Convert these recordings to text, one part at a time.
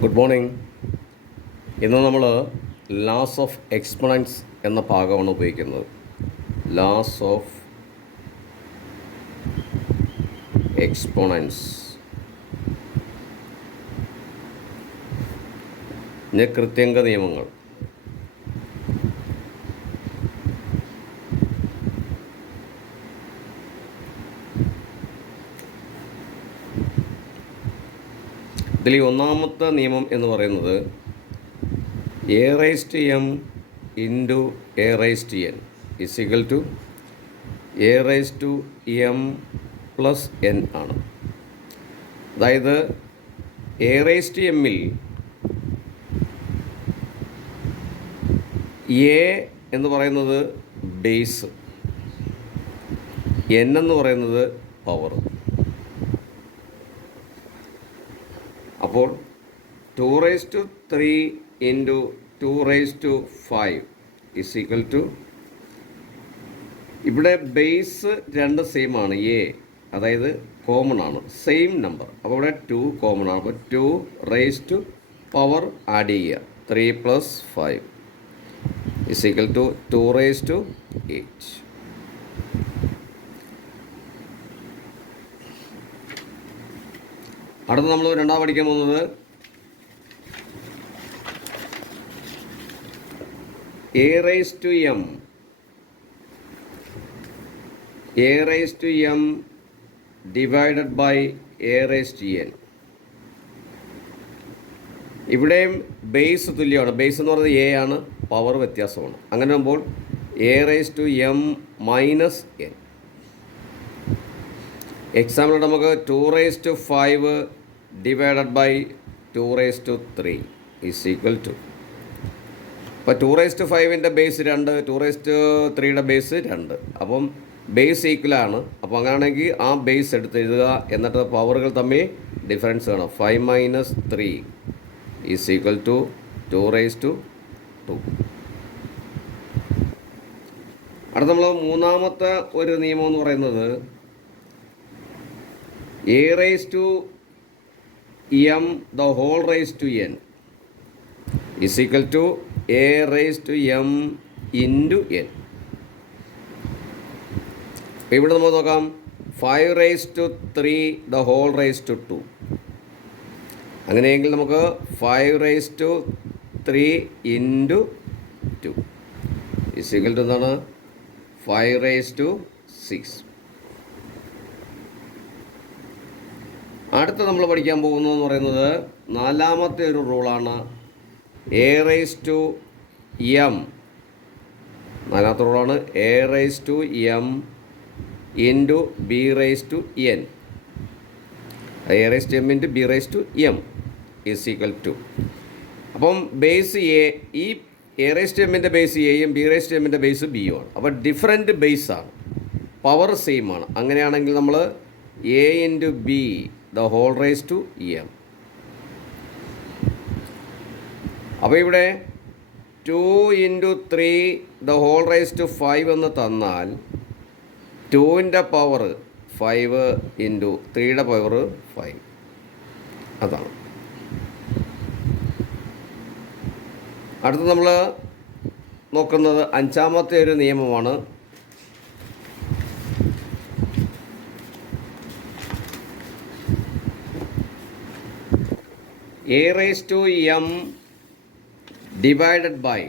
Good morning. ഇന്ന് നമ്മൾ laws of എക്സ്പൊണൻസ് എന്ന ഭാഗമാണ് ഉപയോഗിക്കുന്നത്. ലാസ് ഓഫ് എക്സ്പൊണൻസ് കൃത്യങ്ക നിയമങ്ങൾ. ഇതിൽ ഒന്നാമത്തെ നിയമം എന്ന് പറയുന്നത് a raise to M into a raise to n is equal to a raise to m plus n ആണ്. അതായത് എ റൈസ് ടു എമ്മിൽ എ എന്ന് പറയുന്നത് ബേസ്, എൻ എന്ന് പറയുന്നത് പവർ. അപ്പോൾ 2⁵ ഇൻറ്റു 2⁵ ഇസ് ഈക്വൽ ടു, ഇവിടെ ബേസ് രണ്ട് സെയിം ആണ്, എ അതായത് കോമൺ ആണ്, സെയിം നമ്പർ. അപ്പോൾ ഇവിടെ 2 കോമൺ ആണ്. അപ്പോൾ 2⁵ പവർ ആഡ് ചെയ്യുക, 3 + 5 ഇസ് ഈക്വൽ ടു 2⁵8. അടുത്ത് നമ്മൾ രണ്ടാമത് പഠിക്കാൻ പോകുന്നത് a raise to m divided by a raise to n. ഇവിടെയും ബേസ് തുല്യമാണ്. ബേസ് എന്ന് പറയുന്നത് എ ആണ്, പവർ വ്യത്യാസമാണ്. അങ്ങനെ ആകുമ്പോൾ a raise to m minus n. Example നമുക്ക് 2⁵ divided by 2⁵ is equal to, ഇപ്പോൾ 2⁵ ബേസ് 2, 2⁵ ബേസ് 2. അപ്പം ബേസ് ഈക്വലാണ്. അപ്പോൾ അങ്ങനെയാണെങ്കിൽ ആ ബേസ് എടുത്ത് എഴുതുക, എന്നിട്ട് പവറുകൾ തമ്മിൽ ഡിഫറൻസ് വേണം. 5 - 3 ഈസ് ഈക്വൽ ടു 2⁵2. അടുത്ത നമ്മൾ മൂന്നാമത്തെ ഒരു നിയമം എന്ന് പറയുന്നത് a raise to m the whole raise to n is equal to a raise to M into n. ഇവിടെ നമുക്ക് നോക്കാം, 5⁵3 ദ ഹോൾ റൈസ് ടു 2. അങ്ങനെയെങ്കിൽ നമുക്ക് 5⁵3 ഇൻറ്റു 2 ഇസ് ഈക്വൽ ടു എന്താണ്, 5⁵6. അടുത്ത നമ്മൾ പഠിക്കാൻ പോകുന്നതെന്ന് പറയുന്നത് നാലാമത്തെ ഒരു റൂളാണ് എ റൈസ് ടു എം. നാലാമത്തെ റൂളാണ് A raise to M into B raise to N. A raise to M into B raise to M is equal to, അപ്പം ബേസ് എ, ഈ എ റൈസ് ടു എമ്മിൻ്റെ ബേസ് എയും B raise to എമ്മിൻ്റെ base ബിയും ആണ്. അപ്പോൾ different ബേസാണ്, power same ആണ്. അങ്ങനെയാണെങ്കിൽ നമ്മൾ a into b the whole raise to m. അപ്പോൾ ഇവിടെ 2 × 3 ദ ഹോൾ റൈസ് ടു 5 എന്ന് തന്നാൽ 2ൻ്റെ പവർ 5 ഇൻറ്റു 3യുടെ പവർ 5. അതാണ്. അടുത്ത് നമ്മൾ നോക്കുന്നത് അഞ്ചാമത്തെ ഒരു നിയമമാണ് a raise to m divided by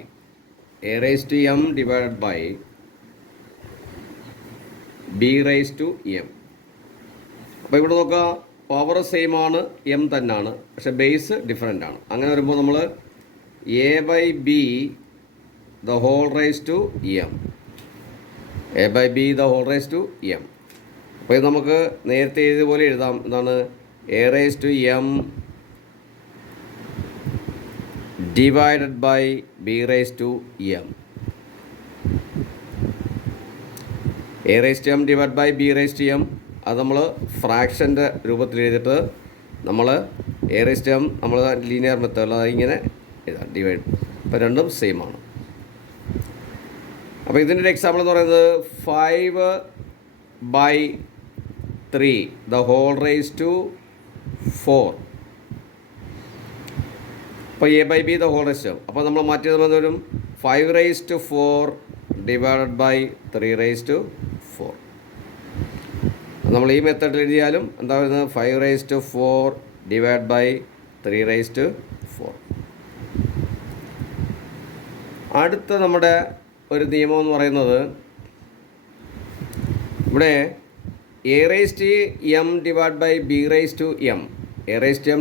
b raise to m. അപ്പോൾ ഇവിടെ നോക്കുക, പവർ സെയിം ആണ്, എം തന്നെയാണ്, പക്ഷെ ബേസ് ഡിഫറെൻ്റ് ആണ്. അങ്ങനെ വരുമ്പോൾ നമ്മൾ a by b the whole raise to m, അപ്പോൾ ഇത് നമുക്ക് നേരത്തെ എഴുതിയ പോലെ എഴുതാം. എന്താണ്, a raise to m divided by b raise to m. A raise to m divide by b raise to m, അത് നമ്മൾ ഫ്രാക്ഷൻ്റെ രൂപത്തിൽ എഴുതിയിട്ട് നമ്മൾ എ റൈസ് ടു എം നമ്മൾ ലീനിയർ മെത്തേഡിൽ ഇങ്ങനെ എഴുതാം, ഡിവൈഡ്. അപ്പോൾ രണ്ടും സെയിം ആണ്. അപ്പോൾ ഇതിൻ്റെ ഒരു എക്സാമ്പിൾ എന്ന് പറയുന്നത് 5/3 the whole raised to 4 അപ്പോൾ a by b the whole raised അപ്പോൾ നമ്മൾ മാറ്റിയത് വരും 5⁴ ഡിവൈഡഡ് ബൈ 3⁴. നമ്മൾ ഈ മെത്തേഡിൽ എഴുതിയാലും എന്താ വരുന്നത് 5⁴ ഡിവൈഡ് ബൈ 3⁴. അടുത്ത നമ്മുടെ ഒരു നിയമം എന്ന് പറയുന്നത് ഇവിടെ a⁻m divide by b⁻m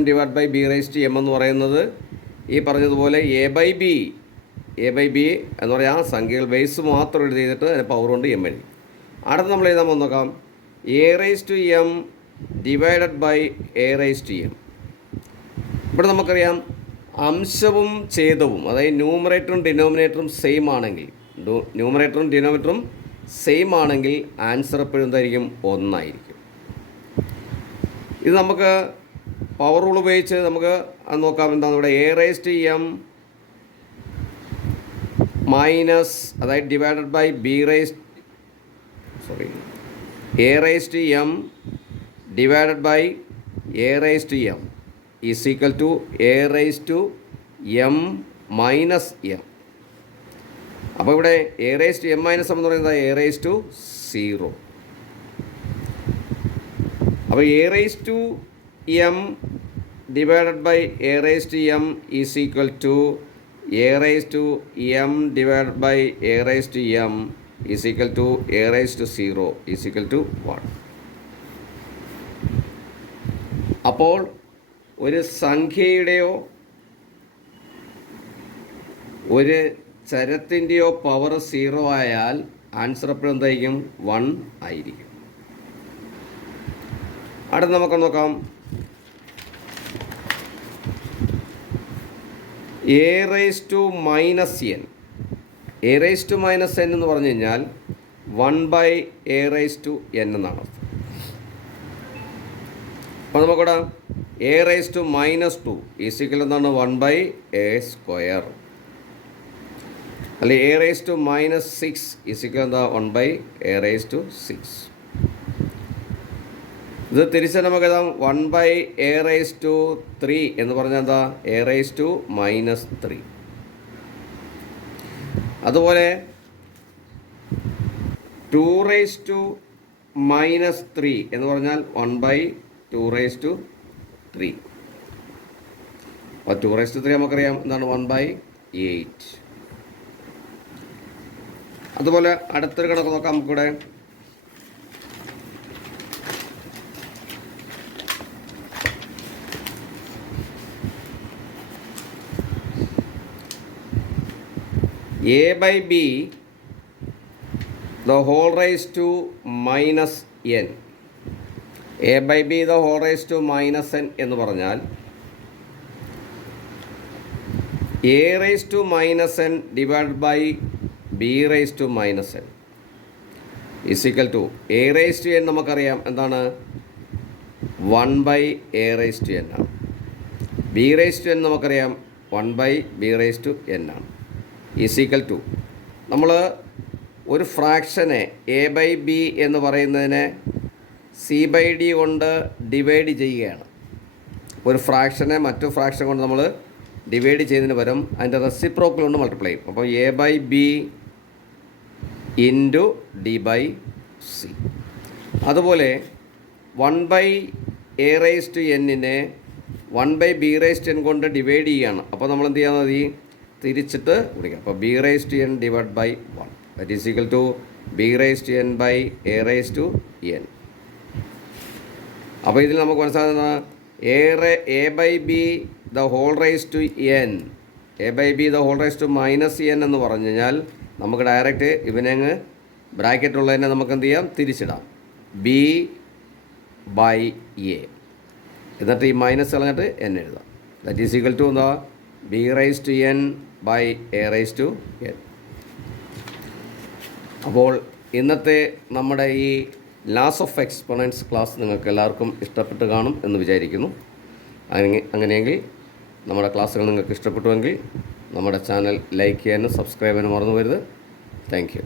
divide by b⁻m എന്ന് പറയുന്നത് ഈ പറഞ്ഞതുപോലെ എ ബൈ ബി എന്ന് പറയാൻ ആ സംഖ്യകൾ ബേസ് മാത്രം എഴുതി ചെയ്തിട്ട് അതിന് പവർ കൊണ്ട് എം എഴുതി. അടുത്ത് നമ്മൾ എഴുതാൻ നോക്കാം a⁻m ഡിവൈഡഡ് ബൈ a⁻m. ഇവിടെ നമുക്കറിയാം അംശവും ഛേദവും അതായത് ന്യൂമറേറ്ററും ഡിനോമിനേറ്ററും സെയിം ആണെങ്കിൽ ആൻസർ എപ്പോഴും എന്തായിരിക്കും 1 ആയിരിക്കും. ഇത് നമുക്ക് പവർ റൂൾ ഉപയോഗിച്ച് നമുക്ക് അത് നോക്കാം. എന്താണ് ഇവിടെ a⁻m മൈനസ് അതായത് divided by a⁻m divided by a⁻m is equal to a⁻m minus m. അപ്പോൾ ഇവിടെ a⁻m മൈനസ് m എന്ന് പറയുന്നത് a⁻0. അപ്പോൾ a⁻m divided by a⁻m is equal to a⁻m divided by a⁻m is equal to a⁻0 is equal to 1. അപ്പോൾ ഒരു സംഖ്യയുടെയോ ഒരു ചരത്തിൻ്റെയോ power 0 ആയാൽ answer എപ്പോഴും എന്തായിരിക്കും 1 ആയിരിക്കും. അടുത്ത് നമുക്ക് നോക്കാം a⁻n എന്ന് പറഞ്ഞു കഴിഞ്ഞാൽ 1/a⁻n എന്നാണ്. അപ്പോൾ നമുക്കിവിടെ a⁻2 ഈസ് ഈക്വൽ എന്താണ് 1/a². അല്ലെങ്കിൽ a⁻6 ഈസ് ഈക്വൽ എന്താ 1/a⁻6. ഇത് തിരിച്ച് നമുക്ക് എഴുതാം 1/a⁻3 എന്ന് പറഞ്ഞാൽ എന്താ a⁻3. അതുപോലെ 2⁻3 എന്ന് പറഞ്ഞാൽ 1/2⁵. അപ്പോൾ 2⁵ നമുക്കറിയാം എന്താണ് 1/8. അതുപോലെ അടുത്തൊരു കണക്ക് നോക്കാം നമുക്കിവിടെ a by b the whole raised to minus n. a by b the whole raised to minus n എന്ന് പറഞ്ഞാൽ a raised to minus n divided by b raised to minus n is equal to a raised to n നമുക്കറിയാം എന്താണ് 1/a raised to n ആണ്. b raised to n നമുക്കറിയാം 1/b raised to n ആണ്. Is equal to നമ്മൾ ഒരു ഫ്രാക്ഷനെ a by B എന്ന് പറയുന്നതിനെ c/d കൊണ്ട് ഡിവൈഡ് ചെയ്യുകയാണ്. ഒരു ഫ്രാക്ഷനെ മറ്റു ഫ്രാക്ഷൻ കൊണ്ട് നമ്മൾ ഡിവൈഡ് ചെയ്യുന്നതിന് പകരം അതിൻ്റെ റെസിപ്രോക്കൽ കൊണ്ട് മൾട്ടിപ്ലൈ ചെയ്യും. അപ്പോൾ a by b into d by c. അതുപോലെ 1/a⁻n 1/b⁻n കൊണ്ട് ഡിവൈഡ് ചെയ്യുകയാണ്. അപ്പോൾ നമ്മൾ എന്ത് ചെയ്യാൻ മതി തിരിച്ചിട്ട് കുടിക്കാം. അപ്പോൾ b⁻n divide by 1 that is equal to b⁻n by a⁻n. അപ്പോൾ ഇതിൽ നമുക്ക് മനസ്സിലാകുന്നത് a by b the whole raise to n a by b the whole raise to minus n എന്ന് പറഞ്ഞു കഴിഞ്ഞാൽ നമുക്ക് ഡയറക്റ്റ് ഇവനെ അങ്ങ് ബ്രാക്കറ്റുള്ളതിനെ നമുക്ക് എന്ത് ചെയ്യാം തിരിച്ചിടാം b ബൈ a എന്നിട്ട് ഈ മൈനസ് കളഞ്ഞിട്ട് n എഴുതാം. ദാറ്റ് ഈസ് ഈക്വൽ ടു എന്താ b⁻n ബൈ a⁻n. അപ്പോൾ ഇന്നത്തെ നമ്മുടെ ഈ ലാസ് ഓഫ് എക്സ്പോണൻസ് ക്ലാസ് നിങ്ങൾക്ക് എല്ലാവർക്കും ഇഷ്ടപ്പെട്ട് കാണും എന്ന് വിചാരിക്കുന്നു. അങ്ങനെയെങ്കിൽ നമ്മുടെ ക്ലാസ്സുകൾ നിങ്ങൾക്ക് ഇഷ്ടപ്പെട്ടുവെങ്കിൽ നമ്മുടെ ചാനൽ ലൈക്ക് ചെയ്യാനും സബ്സ്ക്രൈബ് ചെയ്യാനും മറന്നു വരുത്. Thank you.